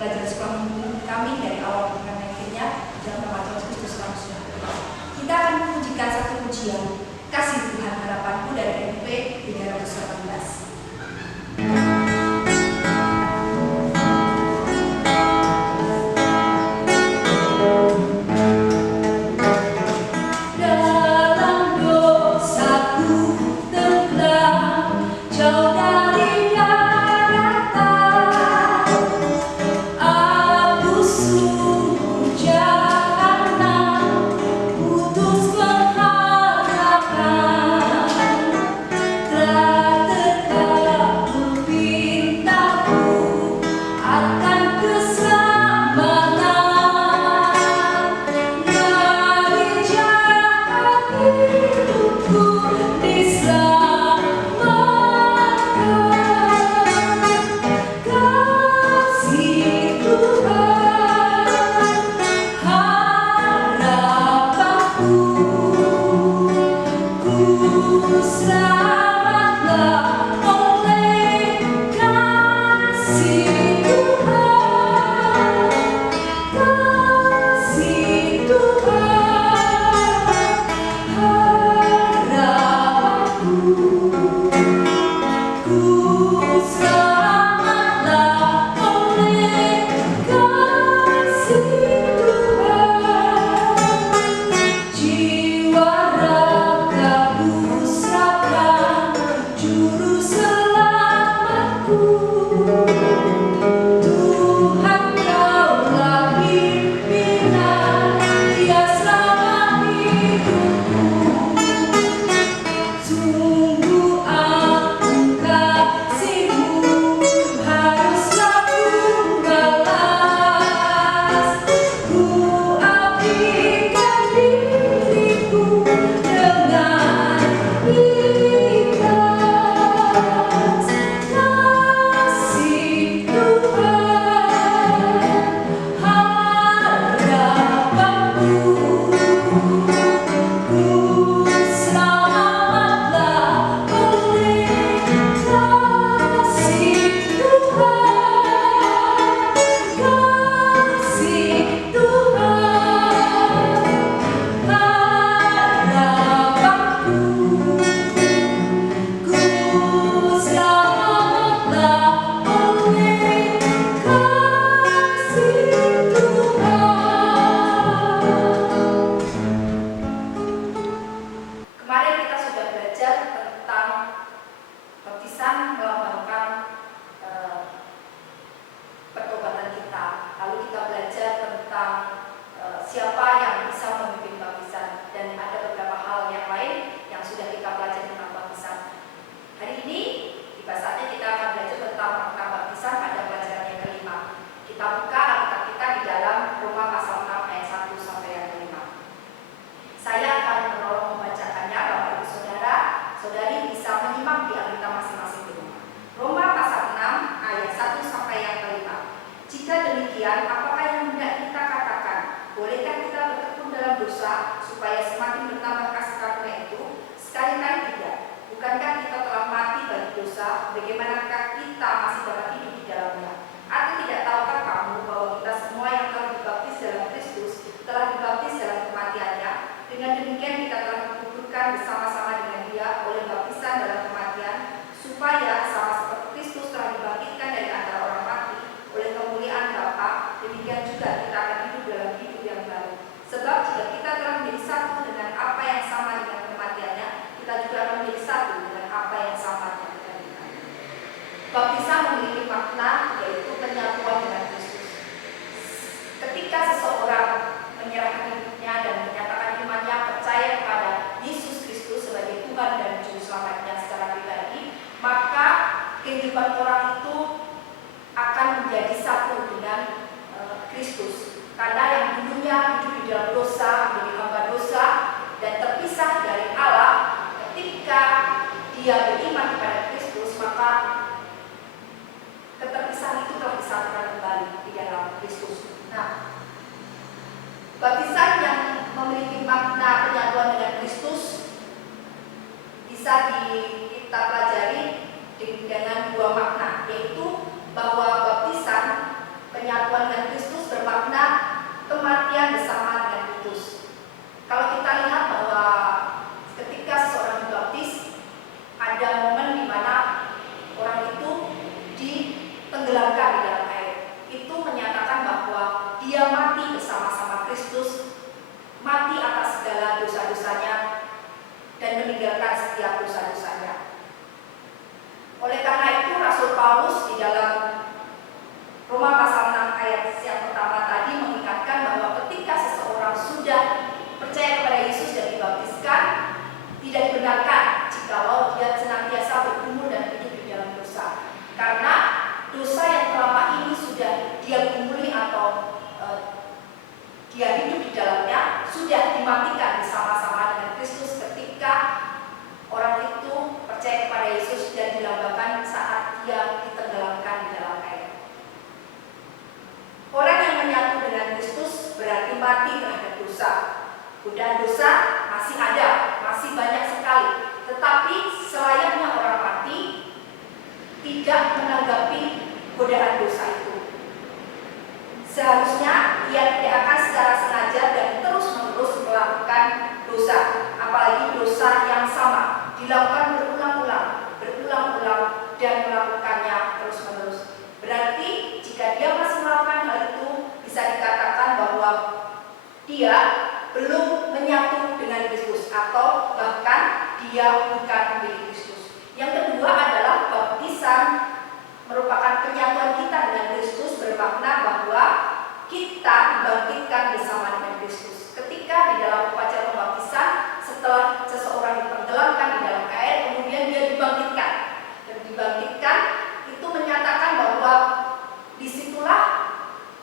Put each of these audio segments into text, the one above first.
belajar sekolah minggu kami dari awal bukan akhirnya dalam nama Tuhan Kristus langsung. Kita akan memujikan satu pujian Kasih Tuhan Harapanku dari MP 318. dengan dua makna, yaitu bahwa baptisan penyatuan Godaan dosa masih ada, masih banyak sekali. Tetapi selayaknya orang mati tidak menanggapi godaan dosa itu. Seharusnya ia tidak akan secara sengaja dan terus-menerus melakukan dosa, apalagi dosa yang sama, dilakukan berulang-ulang dan melakukannya terus-menerus. Berarti jika dia masih melakukan hal itu, bisa dikatakan bahwa dia belum menyatu dengan Kristus atau bahkan dia bukan milik Kristus. Yang kedua adalah baptisan merupakan penyatuan kita dengan Kristus, bermakna bahwa kita dibangkitkan bersama dengan Kristus. Ketika di dalam upacara pembaptisan, setelah seseorang ditenggelamkan di dalam air, kemudian dia dibangkitkan. Dan dibangkitkan itu menyatakan bahwa disitulah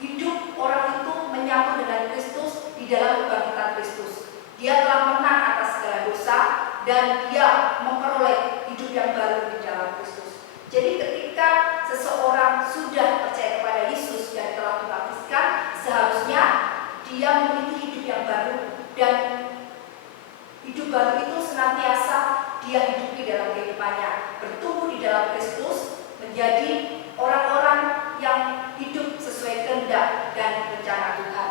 hidup orang itu menyatu dengan Kristus di dalam kebangkitan Kristus. Dia telah menang atas segala dosa dan dia memperoleh hidup yang baru di dalam Kristus. Jadi ketika seseorang sudah percaya kepada Yesus dan telah dibaptiskan, seharusnya dia memiliki hidup yang baru, dan hidup baru itu senantiasa dia hidupi dalam kehidupannya, bertumbuh di dalam Kristus, menjadi orang-orang yang hidup sesuai kehendak dan rencana Tuhan.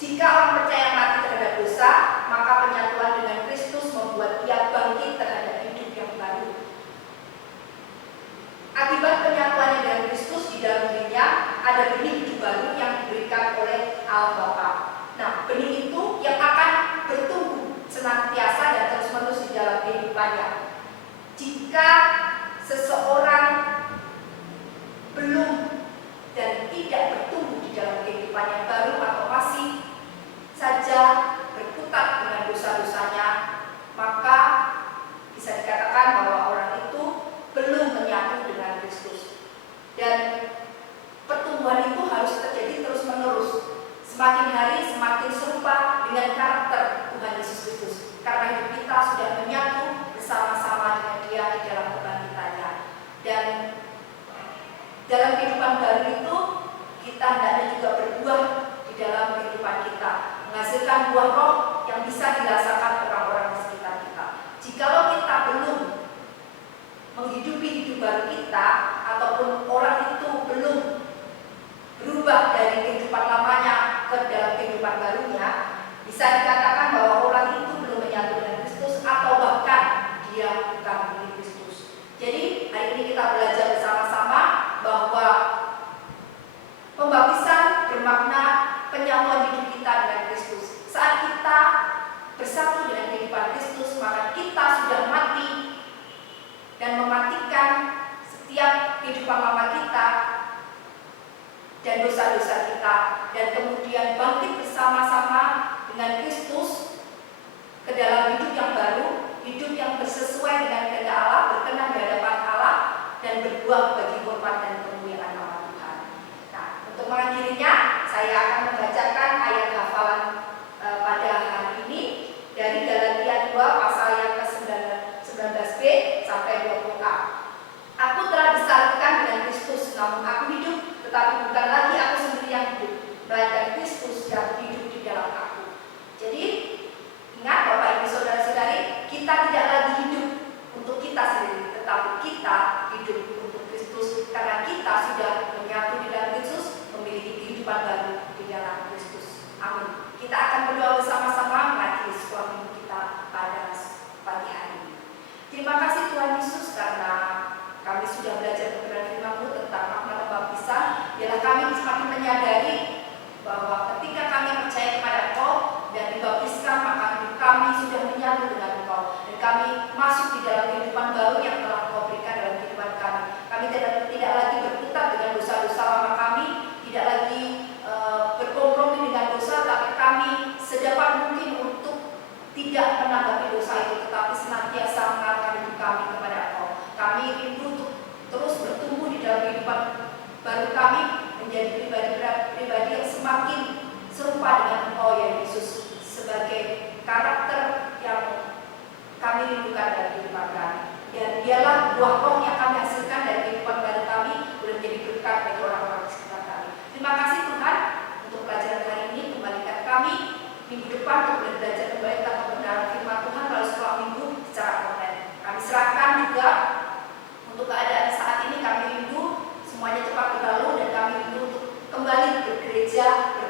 Jika orang percaya mati terhadap dosa, maka penyatuan dengan Kristus membuat ia bangkit terhadap hidup yang baru. Akibat penyatuannya dengan Kristus, di dalam dirinya ada benih hidup baru yang diberikan oleh Allah Bapa. Nah, benih itu yang akan bertumbuh senantiasa dan terus-menerus di dalam kehidupannya. Jika seseorang belum dan tidak bertumbuh di dalam kehidupan yang baru atau masih saja berkutat dengan dosa-dosanya, maka bisa dikatakan bahwa orang itu belum menyatu dengan Kristus. Dan pertumbuhan itu harus terjadi terus-menerus, semakin hari semakin serupa dengan karakter Tuhan Yesus Kristus, karena hidup kita sudah menyatu bersama-sama dengan Dia di dalam kebangkitannya. Dan dalam kehidupan baru itu kita hendaknya juga berbuah di dalam kehidupan kita, menghasilkan buah roh yang bisa dirasakan orang-orang di sekitar kita. Jikalau kita belum menghidupi hidup baru kita, ataupun orang itu belum berubah dari kehidupan lamanya ke dalam kehidupan barunya, bisa dikatakan bahwa orang itu belum menyatu dengan Kristus, atau bahkan dia bukan milik Kristus. Jadi hari ini kita belajar bersama-sama bahwa pembaptisan bermakna penyatuan hidup kita dengan Kristus. Saat kita bersatu dengan kehidupan Kristus, maka kita sudah mati dan mematikan setiap kehidupan lama kita dan dosa-dosa kita, dan kemudian bangkit bersama-sama dengan Kristus ke dalam hidup yang baru, hidup yang bersesuai dengan kehendak Allah, berkenan di hadapan Allah, dan berbuah bagi hormat dan kemuliaan nama Tuhan. Nah, untuk mengakhirinya, saya akan membacakan ayat hafalan pada hari ini dari Galatia 2 pasal yang ke-19b sampai 20a. Aku telah disalibkan dengan Kristus, namun aku hidup, tetapi bukan lagi aku sendiri yang hidup, melainkan Kristus yang hidup di dalam aku. Jadi, ingat Bapak Ibu Saudara-saudari, kita tidak lagi hidup untuk kita sendiri, tetapi kita hidup untuk Kristus, karena kita sudah menyatu di dalam Kristus, memiliki kehidupan baru di dalam Kristus. Amin. Kita akan berdoa bersama-sama mengakhiri sekolah minggu kita pada pagi hari ini. Terima kasih Tuhan Yesus, karena kami sudah belajar kebenaran firman-Mu tentang makna pembaptisan. Biarlah kami semakin menyadari bahwa ketika kami percaya kepada Engkau dan dibaptiskan, maka hidup kami sudah menyatu dengan Engkau, dan kami masuk di dalam kehidupan baru yang telah Engkau berikan dalam kehidupan kami. Kami tidak lagi berkutat dengan dosa-dosa lama kami, tidak lagi berkompromi dengan dosa, tapi kami sedapat mungkin untuk tidak menanggapi dosa itu, tetapi senantiasa mengarahkan hidup kami kepada Engkau. Kami rindu untuk terus bertumbuh di dalam kehidupan baru kami, menjadi pribadi yang semakin serupa dengan Engkau ya Yesus, sebagai karakter yang kami rindukan dalam kehidupan kami. Dan dialah buah roh yang kami hasilkan dari kehidupan baru kami, boleh menjadi berkat bagi orang-orang di sekitar kami. Terima kasih Tuhan untuk pelajaran hari ini. Kembalikan kami gereja